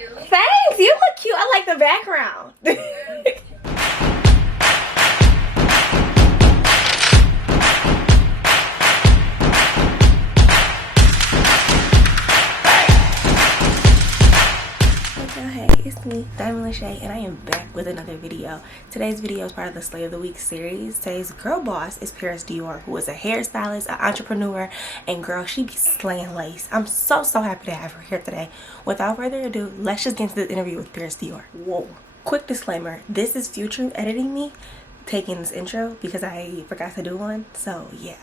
cute. Thanks. You look cute. I like the background. Hey, it's me, Dymond Lachey, and I am back with another video. Today's video is part of the Slay of the Week series. Today's girl boss is Paris Dior, who is a hairstylist, an entrepreneur, and girl, she be slaying lace. I'm so happy to have her here today. Without further ado, let's just get into the interview with Paris Dior. Whoa. Quick disclaimer, this is future editing me taking this intro because I forgot to do one. So yeah,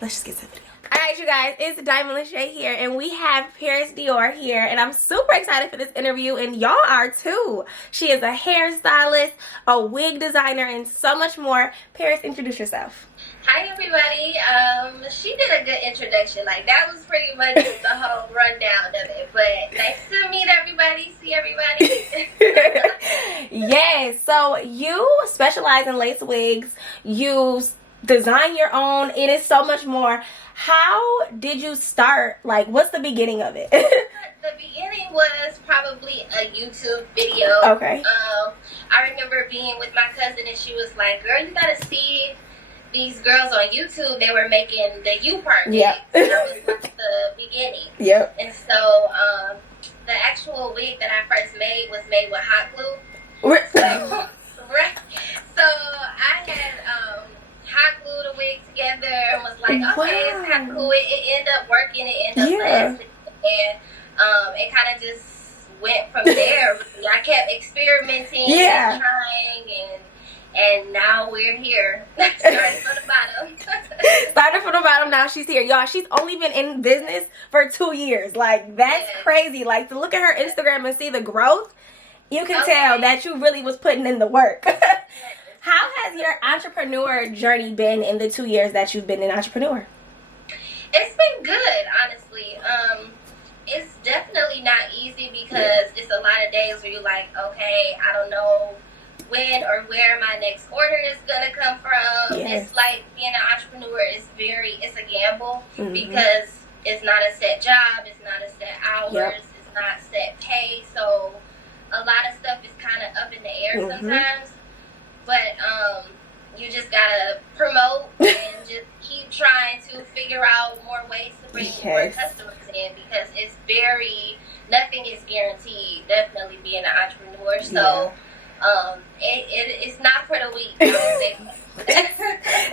let's just get to the video. Alright, you guys, it's Dymond Lachey here, and we have Paris Dior here, and I'm super excited for this interview, and y'all are too. She is a hairstylist, a wig designer, and so much more. Paris, introduce yourself. Hi, everybody. She did a good introduction. Like, that was pretty much the whole rundown of it. But nice to meet everybody, see everybody. Yes, so you specialize in lace wigs. You design your own. It is so much more. How did you start? Like, what's the beginning of it? The beginning was probably a YouTube video. Okay. I remember being with my cousin, and she was like, girl, you gotta see these girls on YouTube. They were making the U-part. Yeah. That was like the beginning. Yep. And so the actual wig that I first made was made with hot glue. Right. So I had hot glued the wig together and was like, okay, it's kind of cool. It ended up working. It ended up lasting. And it kind of just went from there. I kept experimenting and trying, and now we're here. Starting from the bottom. Started from the bottom, now she's here. Y'all, she's only been in business for 2 years. Like, that's crazy. Like, to look at her Instagram and see the growth, you can tell that you really was putting in the work. How has your entrepreneur journey been in the 2 years that you've been an entrepreneur? It's been good, honestly. It's definitely not easy because it's a lot of days where you're like, okay, I don't know when or where my next order is gonna come from. It's like being an entrepreneur is it's a gamble because it's not a set job, it's not a set hours, it's not set pay. So a lot of stuff is kind of up in the air sometimes. But you just gotta promote and just keep trying to figure out more ways to bring more customers in, because it's nothing is guaranteed. Definitely being an entrepreneur. So it's not for the weak.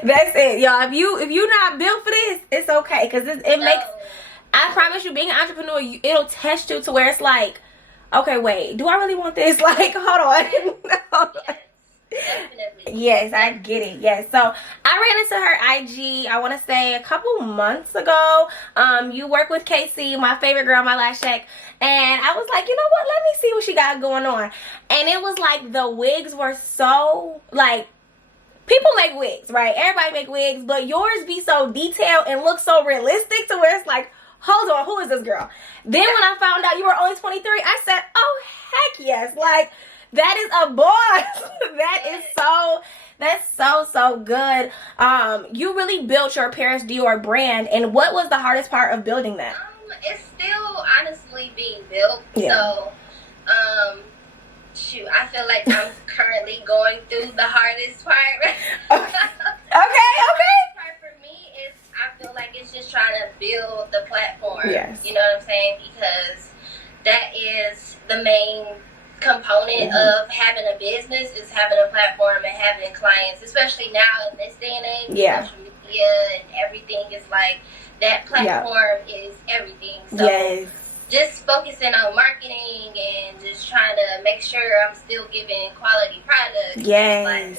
That's it, y'all. If you're not built for this, it's okay, because it makes. I promise you, being an entrepreneur, it'll test you to where it's like, okay, wait, do I really want this? Like, hold on. Definitely. Yes, I get it. Yes. So I ran into her IG, I want to say a couple months ago. You work with Casey, my favorite girl, my last check. And I was like, you know what? Let me see what she got going on. And it was like the wigs were so, like, people make wigs, right? Everybody make wigs, but yours be so detailed and look so realistic to where it's like, hold on, who is this girl? Then when I found out you were only 23, I said, oh, heck yes. Like, that is a boss. That's so good. You really built your Paris Dior brand, and what was the hardest part of building that? It's still honestly being built. So shoot, I feel like I'm currently going through the hardest part. Okay. The hardest part for me is I feel like it's just trying to build the platform. You know what I'm saying? Because that is the main component of having a business, is having a platform and having clients, especially now in this day and age. Social media and everything is like, that platform is everything. So just focusing on marketing and just trying to make sure I'm still giving quality products. Like,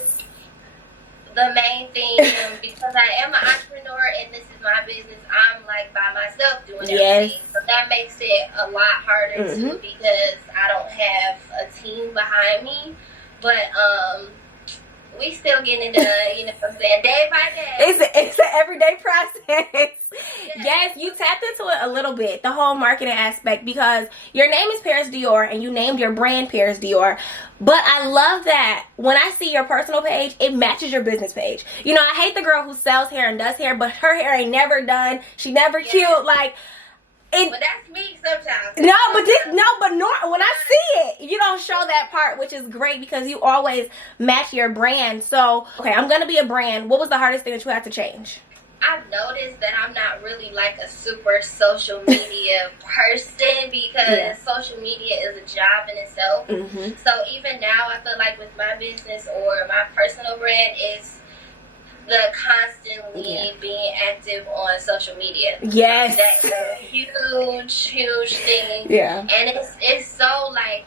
the main thing, because I am an entrepreneur and this is my business, I'm like by myself doing everything. So that makes it a lot harder too, because I don't have a team behind me. But we still getting it done, you know what I'm saying, day by day. It's an everyday process. Yes, you tapped into it a little bit, the whole marketing aspect, because your name is Paris Dior and you named your brand Paris Dior. But I love that when I see your personal page, it matches your business page. You know, I hate the girl who sells hair and does hair, but her hair ain't never done. She never cute. Like, but that's me sometimes. When I see show that part, which is great because you always match your brand. So, okay, I'm gonna be a brand. What was the hardest thing that you had to change? I've noticed that I'm not really like a super social media person because social media is a job in itself. So even now, I feel like with my business or my personal brand is the constantly being active on social media. Yes. That's a huge thing. Yeah. And it's so like,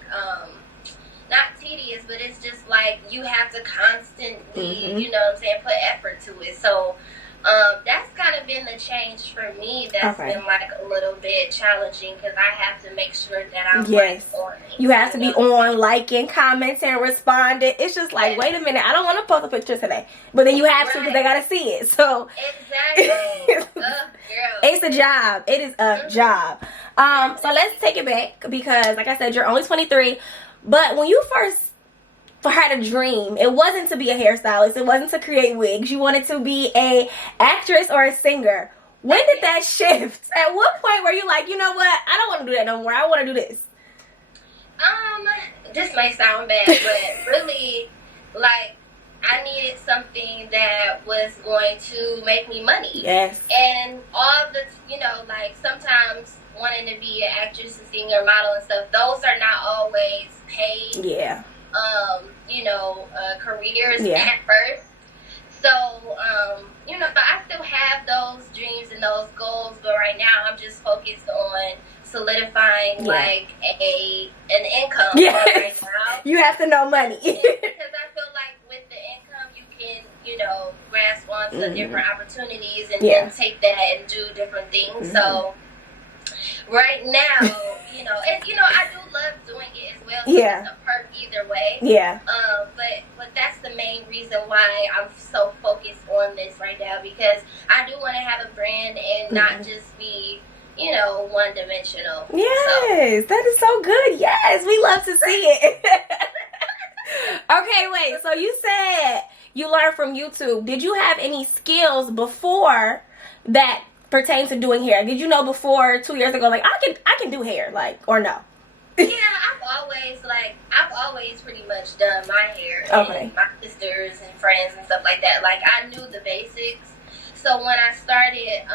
not tedious, but it's just like you have to constantly, you know what I'm saying, put effort to it. So, that's kind of been the change for me. That's been like a little bit challenging because I have to make sure that I'm like on it. You have to be on, liking, commenting, responding. It's just like, wait a minute, I don't want to post a picture today, but then you have to because they gotta see it. So exactly, it's a job. It is a job. So let's take it back because, like I said, you're only 23. But when you first had a dream, it wasn't to be a hairstylist, it wasn't to create wigs, you wanted to be a actress or a singer. When did that shift? At what point were you like, you know what, I don't want to do that no more, I want to do this? This may sound bad, but really, like, I needed something that was going to make me money. Yes. And all the, you know, like, sometimes wanting to be an actress and singer, model and stuff, those are not always paid. Yeah. You know, careers at first. So, you know, I still have those dreams and those goals, but right now I'm just focused on solidifying like an income right now. You have to know money. Because I feel like with the income you can, you know, grasp onto different opportunities and then take that and do different things. So right now, you know, and you know, I do love doing it as well. So it's a perk either way. Yeah. But that's the main reason why I'm so focused on this right now, because I do want to have a brand and not just be, you know, one dimensional. Yes, that is so good. Yes, we love to see it. Okay, wait. So you said you learned from YouTube. Did you have any skills before that pertain to doing hair? Did you know before 2 years ago, like I can do hair, like, or no? Yeah, I've always pretty much done my hair. And my sisters and friends and stuff like that. Like, I knew the basics. So when I started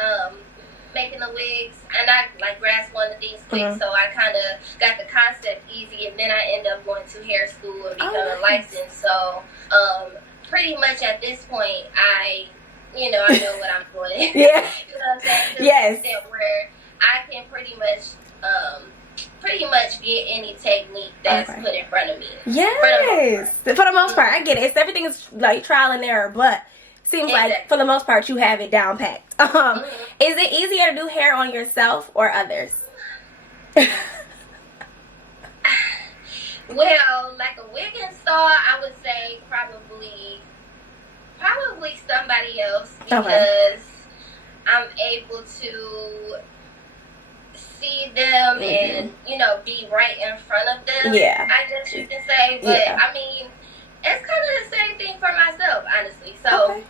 making the wigs, and I like grasped one of these quick, so I kind of got the concept easy, and then I ended up going to hair school and becoming licensed. So pretty much at this point, I know what I'm doing. Yeah. You know what I'm saying? Yes. Where I can pretty much get any technique that's put in front of me. Yes. For the most part, I get it. Everything is like trial and error, but seems like for the most part you have it down packed. Is it easier to do hair on yourself or others? Well, like a wig install, I would say probably somebody else, because I'm able to see them and, you know, be right in front of them. Yeah. I guess you can say. But, I mean, it's kind of the same thing for myself, honestly. So,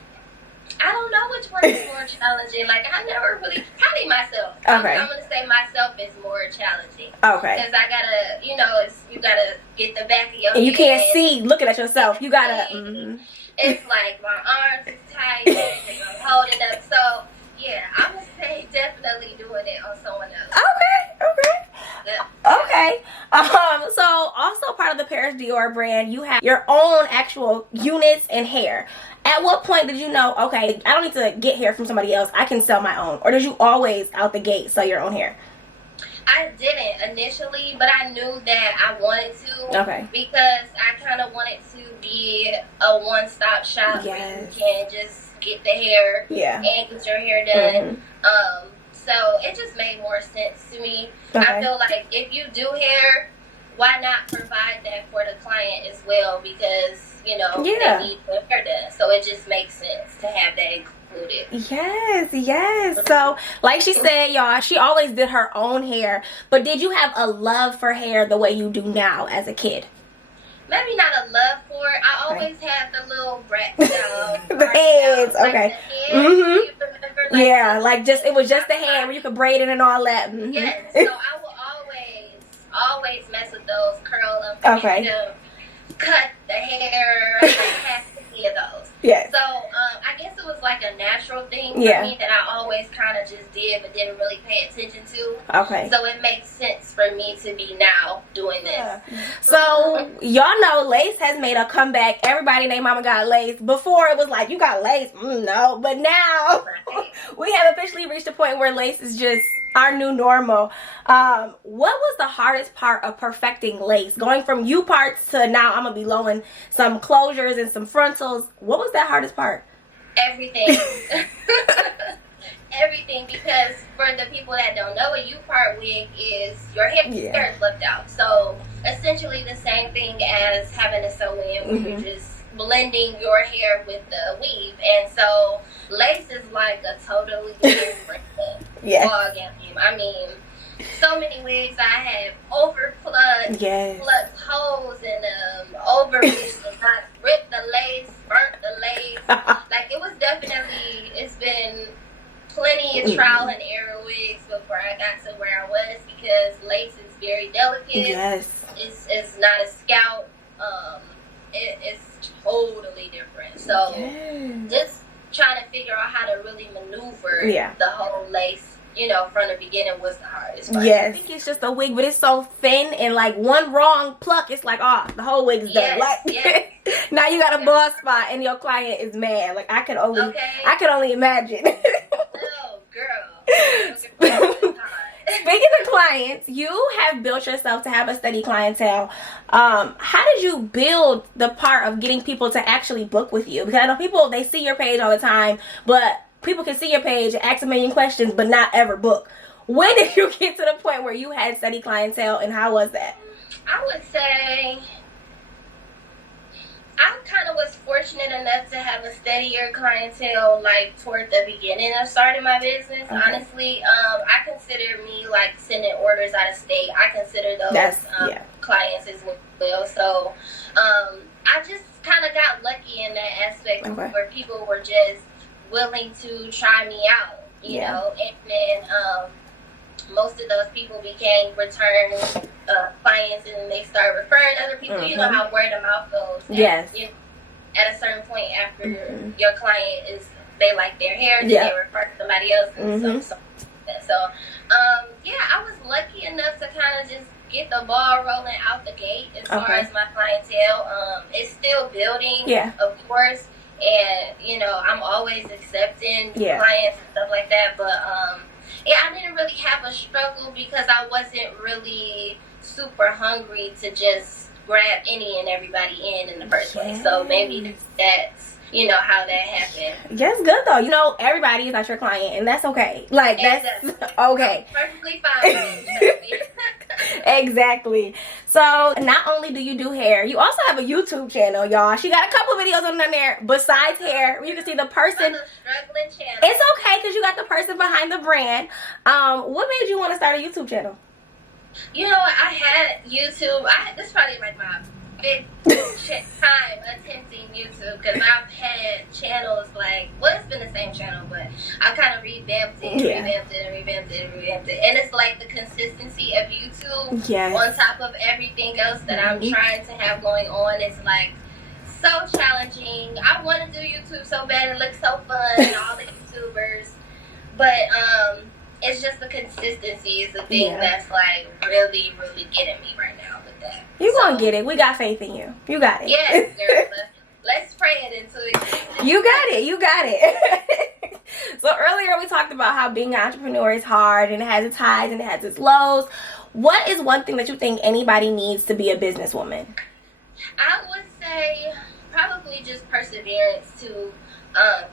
I don't know which one is more challenging. Like, I never really, probably myself. I'm going to say myself is more challenging. Because I got to, you know, you got to get the back of your head. And you can't see looking at yourself. You got to. It's like my arms is tight and I'm holding up. So, yeah, I would say definitely doing it on someone else. Okay. So also part of the Paris Dior brand, you have your own actual units and hair. At what point did you know, okay, I don't need to get hair from somebody else, I can sell my own? Or did you always out the gate sell your own hair? I didn't initially, but I knew that I wanted to. Because I kind of wanted to be a one-stop shop where you can just get the hair and get your hair done. So it just made more sense to me. I feel like if you do hair, why not provide that for the client as well? Because, you know, they need their hair done. So it just makes sense to have that included. Yes. So, like she said, y'all, she always did her own hair. But did you have a love for hair the way you do now as a kid? Maybe not a love for it. I always had the little brat style. The heads, like the head, like, like just, it was just the hair where you could braid it and all that. Yes, so I will always mess with those, curl them, fix them, cut the hair. I have any of those. Yes. So I guess it was like a natural thing for me that I always kind of just did, but didn't really pay attention to. Okay. So it makes sense for me to be now doing this. Yeah. So y'all know lace has made a comeback. Everybody and their mama got lace. Before it was like, you got lace? No. But now we have officially reached a point where lace is just our new normal. What was the hardest part of perfecting lace? Going from U parts to now I'm gonna be lowing some closures and some frontals. What was that hardest part? Everything. Everything, because for the people that don't know, a U-part wig is your hair is flipped out. So essentially the same thing as having a sew-in, where you're just blending your hair with the weave. And so lace is like a totally different ball game. I mean, so many wigs I have overplugged, plugged holes in them, overreached them, ripped the lace, burnt the lace. Like, it was definitely, it's been plenty of trial and error wigs before I got to where I was, because lace is very delicate. It's not a scalp. It's totally different. So just trying to figure out how to really maneuver the whole lace, you know, from the beginning was the hardest part. I think it's just a wig, but it's so thin, and like one wrong pluck, it's like, oh, the whole wig is done. Like, now you got a bald spot, and your client is mad. Like, I could only imagine. Oh, girl. Speaking of clients, you have built yourself to have a steady clientele. How did you build the part of getting people to actually book with you? Because I know people, they see your page all the time, but people can see your page, ask a million questions, but not ever book. When did you get to the point where you had steady clientele, and how was that? I would say I kind of was fortunate enough to have a steadier clientele, like, toward the beginning of starting my business. Honestly, I consider me, like, sending orders out of state. I consider those clients as well. So I just kind of got lucky in that aspect where people were just willing to try me out, you know, and then most of those people became return clients, and they start referring other people. You know how word of mouth goes. At a certain point after your client they like their hair, then they refer to somebody else, and so I was lucky enough to kind of just get the ball rolling out the gate as far as my clientele. It's still building, of course. And, you know, I'm always accepting clients and stuff like that. But, I didn't really have a struggle because I wasn't really super hungry to just grab any and everybody in the first place. So maybe that's, you know, how that happened. That's good, though. You know, everybody is not your client, and that's okay. Like, that's okay. Perfectly fine. Exactly. So not only do you do hair, you also have a YouTube channel, y'all. She got a couple videos on there besides hair. You can see the person. I'm a struggling channel. It's okay because you got the person behind the brand. What made you want to start a YouTube channel? You know what? I had YouTube. This is probably like my big time attempting YouTube, because I've had channels like, well, it's been the same channel, but I kind of revamped it, revamped it, and it's like the consistency of YouTube on top of everything else that I'm trying to have going on. It's like so challenging. I want to do YouTube so bad, it looks so fun, and all the YouTubers, but it's just the consistency is the thing that's like really getting me right now with that. You're gonna get it. We got faith in you. You got it. Yes, girl. Let's pray it into existence. You got it. So earlier we talked about how being an entrepreneur is hard, and it has its highs and it has its lows. What is one thing that you think anybody needs to be a businesswoman? I would say probably just perseverance to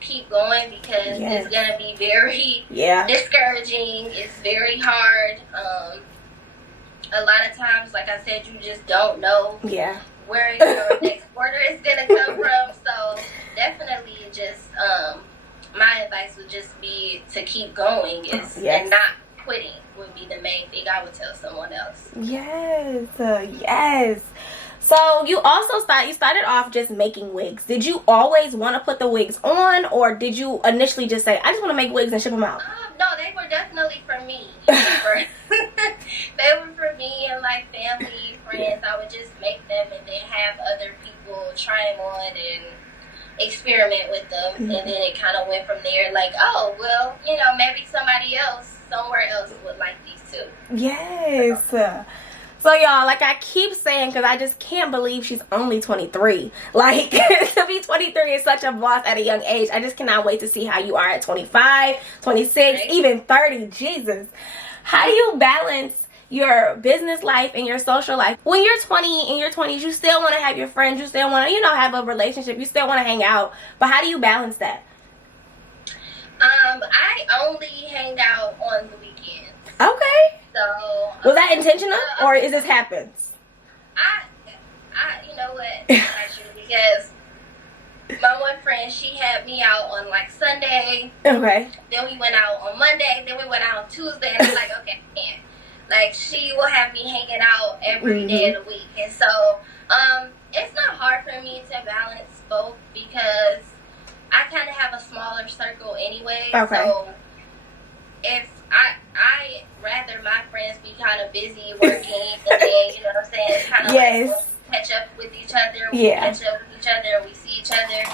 keep going, because it's gonna be very discouraging. It's very hard. A lot of times, like I said, you just don't know where your next order is gonna come from. So definitely, just my advice would just be to keep going and not quitting would be the main thing I would tell someone else. Yes. So you also started off just making wigs. Did you always want to put the wigs on, or did you initially just say, I just want to make wigs and ship them out? No, they were definitely for me. They were for me and like family, friends. I would just make them and then have other people try them on and experiment with them. And then it kind of went from there, like, oh, well, you know, maybe somebody else somewhere else would like these too. Yes. So y'all, like I keep saying, because I just can't believe she's only 23. Like, to be 23 is such a boss at a young age. I just cannot wait to see how you are at 25, 26, right? Even 30. Jesus. How do you balance your business life and your social life? When you're 20, in your 20s, you still want to have your friends. You still want to, you know, have a relationship. You still want to hang out. But how do you balance that? I only hang out on the weekends. Okay. So was that intentional, or is this happens? You know what? Actually, because my one friend, she had me out on like Sunday. Okay. Then we went out on Monday. Then we went out on Tuesday. And I'm like, okay, man. Like, she will have me hanging out every day of the week. And so, it's not hard for me to balance both because I kind of have a smaller circle anyway. Okay. So, if I rather my friends be kind of busy working and then, you know what I'm saying, it's kind of like we'll catch up with each other, we catch up with each other, we see each other.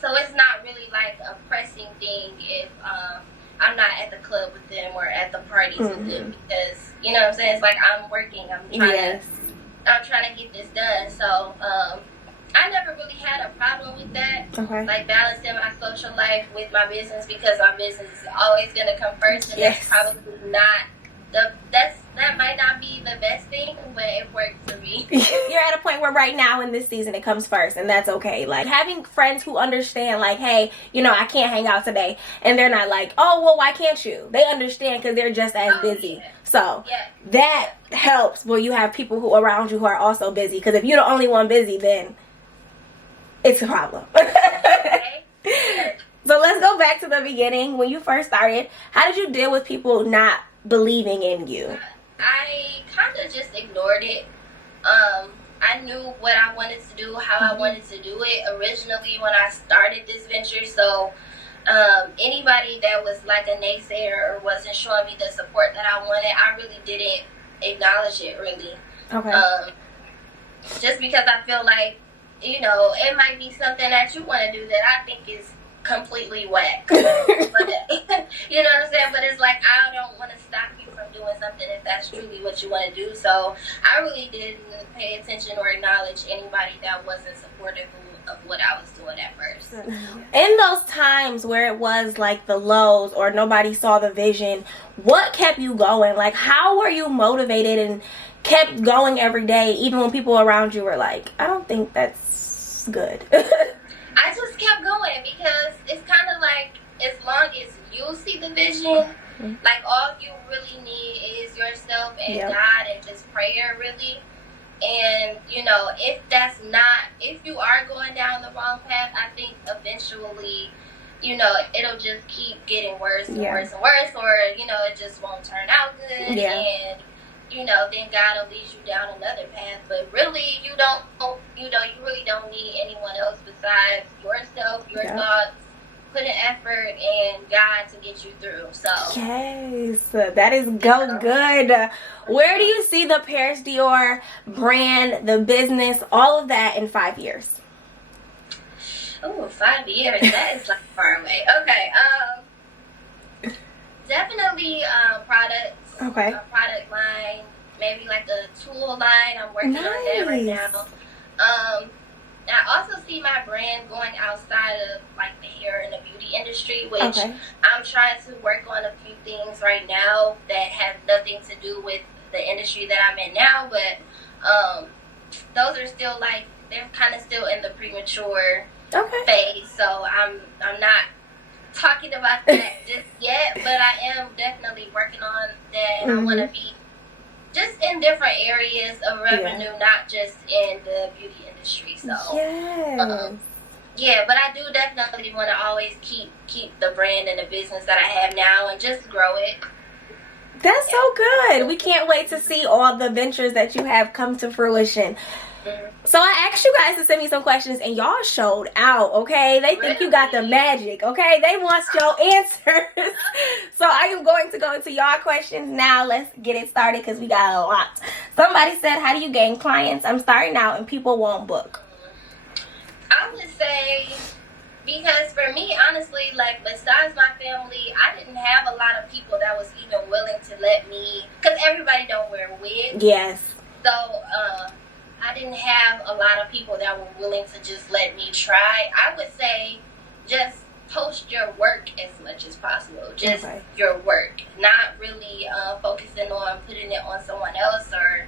So it's not really like a pressing thing if I'm not at the club with them or at the parties with them, because, you know what I'm saying, it's like I'm working, I'm trying to get this done. So I never really had a problem with that. Okay. Like balancing my social life with my business, because my business is always gonna come first, and that's probably not that might not be the best thing, but it worked for me. You're at a point where right now in this season it comes first, and that's okay. Like having friends who understand, like, hey, you know, I can't hang out today, and they're not like, oh, well, why can't you? They understand because they're just as busy. Yeah. So that helps when you have people who around you who are also busy. Because if you're the only one busy, then it's a problem. Okay. So let's go back to the beginning. When you first started, how did you deal with people not believing in you? I kind of just ignored it. I knew what I wanted to do, how I wanted to do it originally when I started this venture. So anybody that was like a naysayer or wasn't showing me the support that I wanted, I really didn't acknowledge it, really. Okay. Just because I feel like, you know, it might be something that you want to do that I think is completely whack. But, you know what I'm saying? But it's like, I don't want to stop you from doing something if that's truly what you want to do. So I really didn't pay attention or acknowledge anybody that wasn't supportive of what I was doing at first. In those times where it was like the lows or nobody saw the vision, what kept you going? Like, how were you motivated and kept going every day, even when people around you were like, I don't think that's good? I just kept going because it's kind of like, as long as you see the vision, like all you really need is yourself and God and just prayer, really. And, you know, if you are going down the wrong path, I think eventually, you know, it'll just keep getting worse and worse and worse, or, you know, it just won't turn out good. And, you know, then God will lead you down another path. But really, you really don't need anyone else besides yourself, your thoughts, put an effort, and God to get you through. So yes, that is good. Where do you see the Paris Dior brand, the business, all of that in 5 years? Oh, 5 years. That is like far away. Okay. Definitely products. Okay. A product line, maybe like a tool line. I'm working on that right now. I also see my brand going outside of like the hair and the beauty industry, which I'm trying to work on a few things right now that have nothing to do with the industry that I'm in now, but those are still like, they're kind of still in the premature phase, so I'm not talking about that just yet, but I am definitely working on that, and I want to be just in different areas of revenue, not just in the beauty industry. So but I do definitely want to always keep the brand and the business that I have now and just grow it. That's so good. We can't wait to see all the ventures that you have come to fruition. So I asked you guys to send me some questions and y'all showed out, okay? They think you got the magic, okay? They want your answers. So I am going to go into y'all questions now. Let's get it started because we got a lot. Somebody said, how do you gain clients? I'm starting out and people won't book. I would say, because for me, honestly, like besides my family, I didn't have a lot of people that was even willing to let me, because everybody don't wear wigs. Yes. So, I didn't have a lot of people that were willing to just let me try. I would say just post your work as much as possible. Just your work. Not really focusing on putting it on someone else or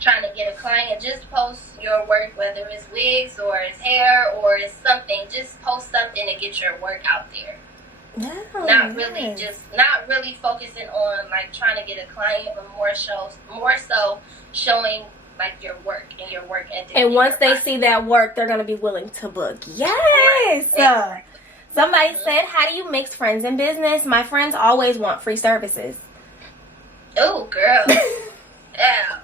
trying to get a client. Just post your work, whether it's wigs or it's hair or it's something. Just post something to get your work out there. Oh, not really focusing on like trying to get a client, but more so showing like your work and your work ethic. And once they see that work, they're gonna be willing to book. Yes. Somebody said, how do you mix friends and business? My friends always want free services. Oh, girl. Yeah.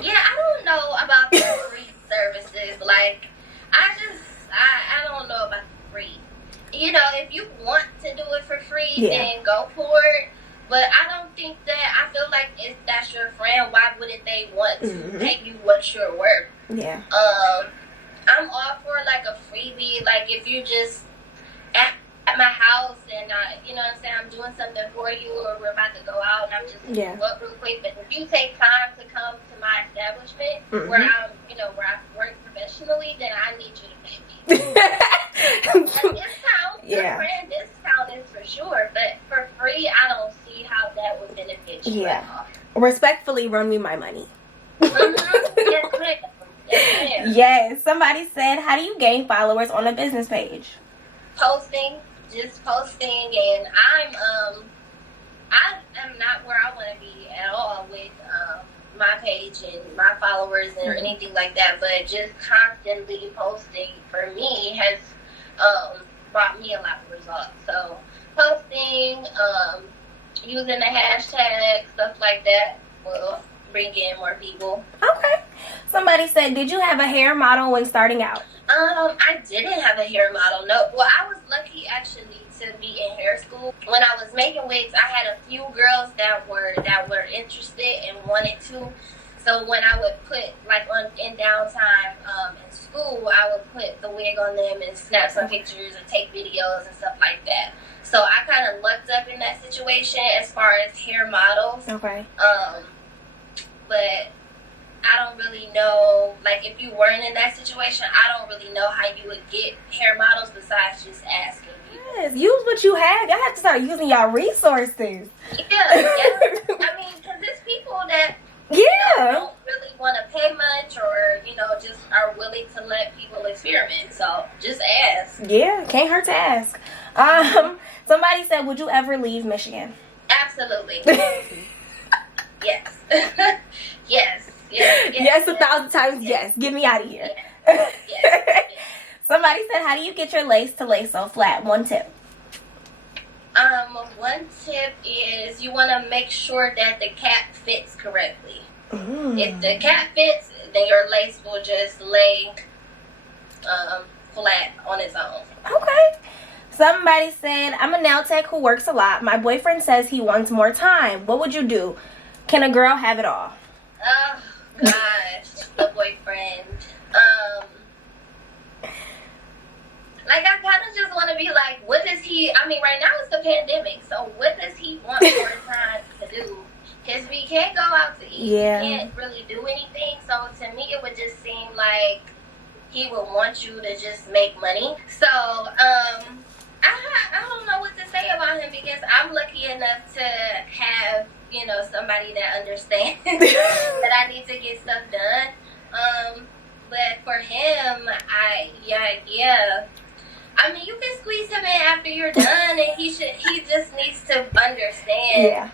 Yeah, I don't know about the free services. Like, I don't know about the free. You know, if you want to do it for free, then go for it. But I don't think that, I feel like if that's your friend, why wouldn't they want to pay you what you're worth? Yeah. I'm all for like a freebie, like if you just at my house and you know what I'm saying, I'm doing something for you or we're about to go out and I'm just up real quick. But if you take time to come to my establishment where I work professionally, then I need you to pay me. A discount, friend discount is for sure, but for free, I don't see how that would benefit you at all. Respectfully, run me my money. Yes, ma'am. Yes. Somebody said, how do you gain followers on a business page? Just posting, and I am not where I want to be at all with my page and my followers or anything like that, but just constantly posting for me has brought me a lot of results. So posting, using the hashtag, stuff like that will bring in more people. Okay. Somebody said, did you have a hair model when starting out? I didn't have a hair model. No. Well, I was lucky actually to be in hair school. When I was making wigs, I had a few girls that were interested and wanted to. So when I would put like in downtime in school, I would put the wig on them and snap some pictures and take videos and stuff like that. So I kind of lucked up in that situation as far as hair models. Okay. But I don't really know, like if you weren't in that situation, I don't really know how you would get hair models besides just asking people. Yes, use what you have. Y'all have to start using y'all resources. Yeah. I mean, because there's people that don't really want to pay much or, just are willing to let people experiment. So just ask. Yeah, can't hurt to ask. Somebody said, would you ever leave Michigan? Absolutely. Yes. Yes, 1,000 times yes. Get me out of here. Yes. Somebody said, how do you get your lace to lay so flat? One tip. One tip is you want to make sure that the cap fits correctly. If the cap fits, then your lace will just lay flat on its own. Okay. Somebody said, I'm a nail tech who works a lot. My boyfriend says he wants more time. What would you do? Can a girl have it all? Oh, gosh. The boyfriend. Like, I kind of just want to be like, what does he... I mean, right now it's the pandemic, so what does he want more time to do? Because we can't go out to eat. Yeah. We can't really do anything. So, to me, it would just seem like he would want you to just make money. So, I don't know what to say about him because I'm lucky enough to have, somebody that understands that I need to get stuff done. But for him, I mean, you can squeeze him in after you're done, and he just needs to understand. Yeah.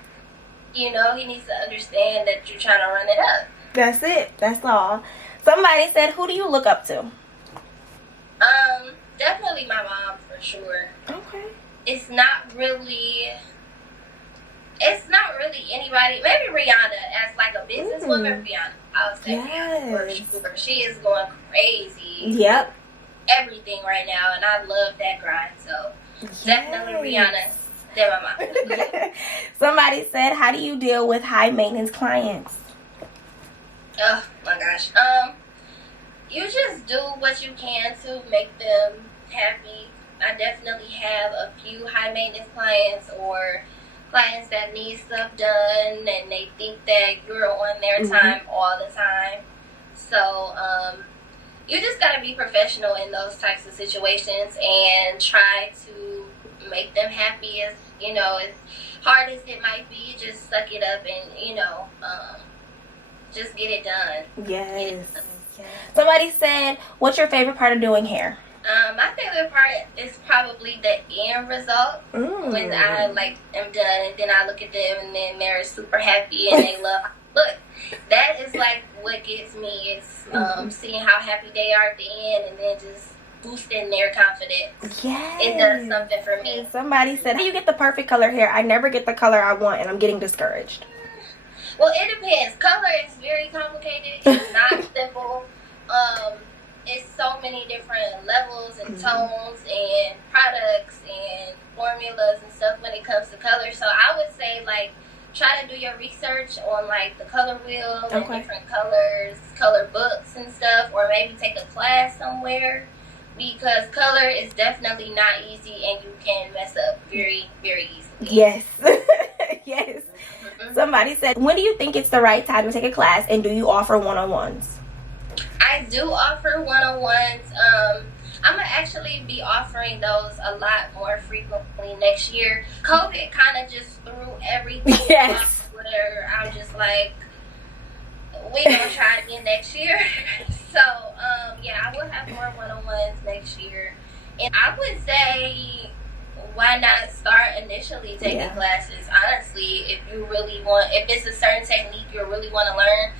He needs to understand that you're trying to run it up. That's it. That's all. Somebody said, who do you look up to? Definitely my mom, for sure. Okay. It's not really It's not really anybody. Maybe Rihanna as like a businesswoman. Rihanna, I would say. Yes. For sure. She is going crazy. Yep. Everything right now, and I love that grind. So definitely Rihanna. Then my mom. Somebody said, "How do you deal with high maintenance clients?" Oh my gosh. You just do what you can to make them happy. I definitely have a few high maintenance clients or clients that need stuff done and they think that you're on their time all the time. So you just gotta be professional in those types of situations and try to make them happy. As you know, as hard as it might be, just suck it up and just get it done. Yes. Somebody said, "What's your favorite part of doing hair?" My favorite part is probably the end result when I am done and then I look at them and then they're super happy and they love. Look, that is like what gets me. It's seeing how happy they are at the end and then just boosting their confidence. Yes. It does something for me. Somebody said, "How do you get the perfect color hair? I never get the color I want and I'm getting discouraged." Well, it depends. Color is very complicated. It's not simple. It's so many different levels and tones and products and formulas and stuff when it comes to color. So I would say try to do your research on the color wheel and different colors, color books and stuff, or maybe take a class somewhere because color is definitely not easy and you can mess up very, very easily. Yes. Yes. Somebody said, "When do you think it's the right time to take a class and do you offer one-on-ones?" I do offer one-on-ones. I'm going to actually be offering those a lot more frequently next year. COVID kind of just threw everything off where I'm just like, we're going to try again next year. So, I will have more one-on-ones next year. And I would say, why not start initially taking classes? Honestly, if it's a certain technique you really want to learn,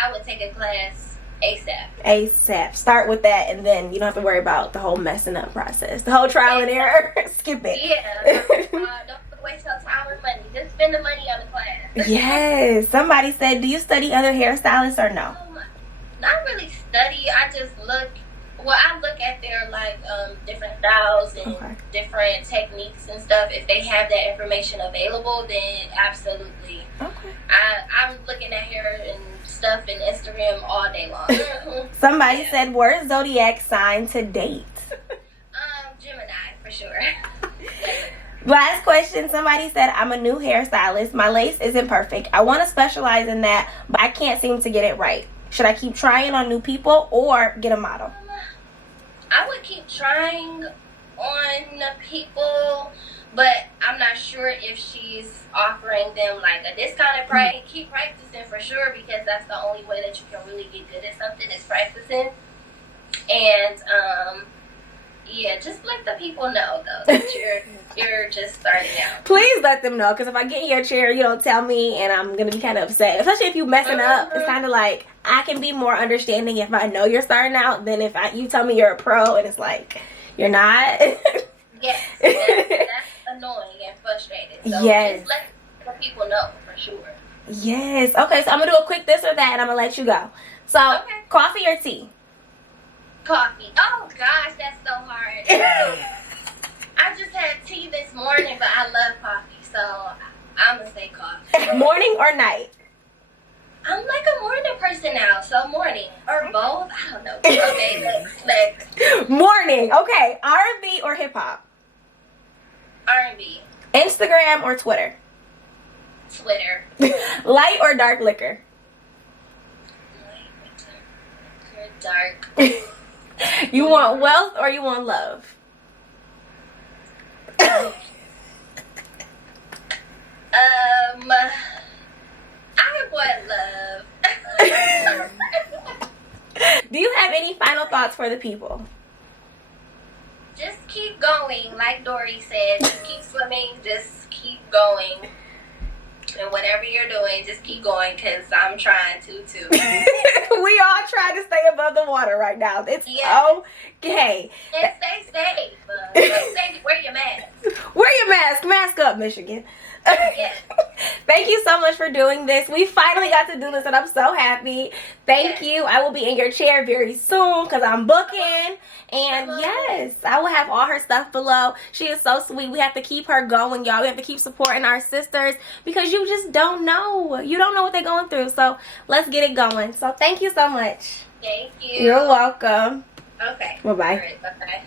I would take a class ASAP. Start with that and then you don't have to worry about the whole messing up process. The whole trial and error. Skip it. Yeah. Don't waste your time or money. Just spend the money on the class. Yes. Somebody said, "Do you study other hairstylists or no?" Not really study. I just look. Well, I look at their different styles and different techniques and stuff. If they have that information available, then absolutely. Okay. I'm looking at hair and stuff in Instagram all day long. Somebody said, "Where's Zodiac sign to date?" Gemini for sure. Last question. Somebody said, "I'm a new hairstylist. My lace isn't perfect. I want to specialize in that, but I can't seem to get it right. Should I keep trying on new people or get a model?" I would keep trying on people, but I'm not sure if she's offering them a discounted price. Keep practicing for sure because that's the only way that you can really get good at something is practicing. And just let the people know though that you're just starting out. Please let them know, because if I get in your chair, you don't tell me, and I'm gonna be kind of upset. Especially if you messing up. It's kind of like I can be more understanding if I know you're starting out than if you tell me you're a pro and it's like you're not. Yes, that's annoying and frustrating. So just let the people know for sure. Yes. Okay, so I'm gonna do a quick this or that, and I'm gonna let you go. So, coffee or tea? Coffee. Oh gosh, that's so hard. I just had tea this morning, but I love coffee, so I'm gonna say coffee. Morning or night? I'm a morning person now, so morning or both. I don't know. Okay, next. Morning. Okay, R&B or hip hop? R&B. Instagram or Twitter? Twitter. Light or dark liquor? Dark. You want wealth or you want love? I want love. Do you have any final thoughts for the people? Just keep going, like Dory said. Just keep swimming. Just keep going. And whatever you're doing, just keep going, because I'm trying to too. We all trying to stay above the water right now. It's okay. And stay safe. Stay safe. Wear your mask. Wear your mask. Mask up, Michigan. Thank you so much for doing this. We finally got to do this, and I'm so happy. Thank you. I will be in your chair very soon because I'm booking. And yes, I will have all her stuff below. She is so sweet. We have to keep her going, y'all. We have to keep supporting our sisters because you just don't know. You don't know what they're going through. So let's get it going. So thank you so much. Thank you. You're welcome. Okay. Bye-bye. All right, bye-bye.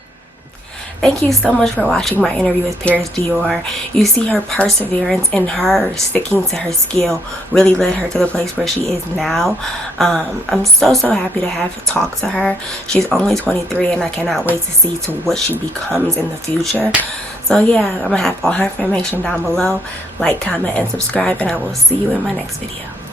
Thank you so much for watching my interview with Paris Dior. You see her perseverance and her sticking to her skill really led her to the place where she is now. I'm so happy to have talked to her. She's only 23 and I cannot wait to see to what she becomes in the future. So yeah, I'm gonna have all her information down below. Like, comment, and subscribe, and I will see you in my next video.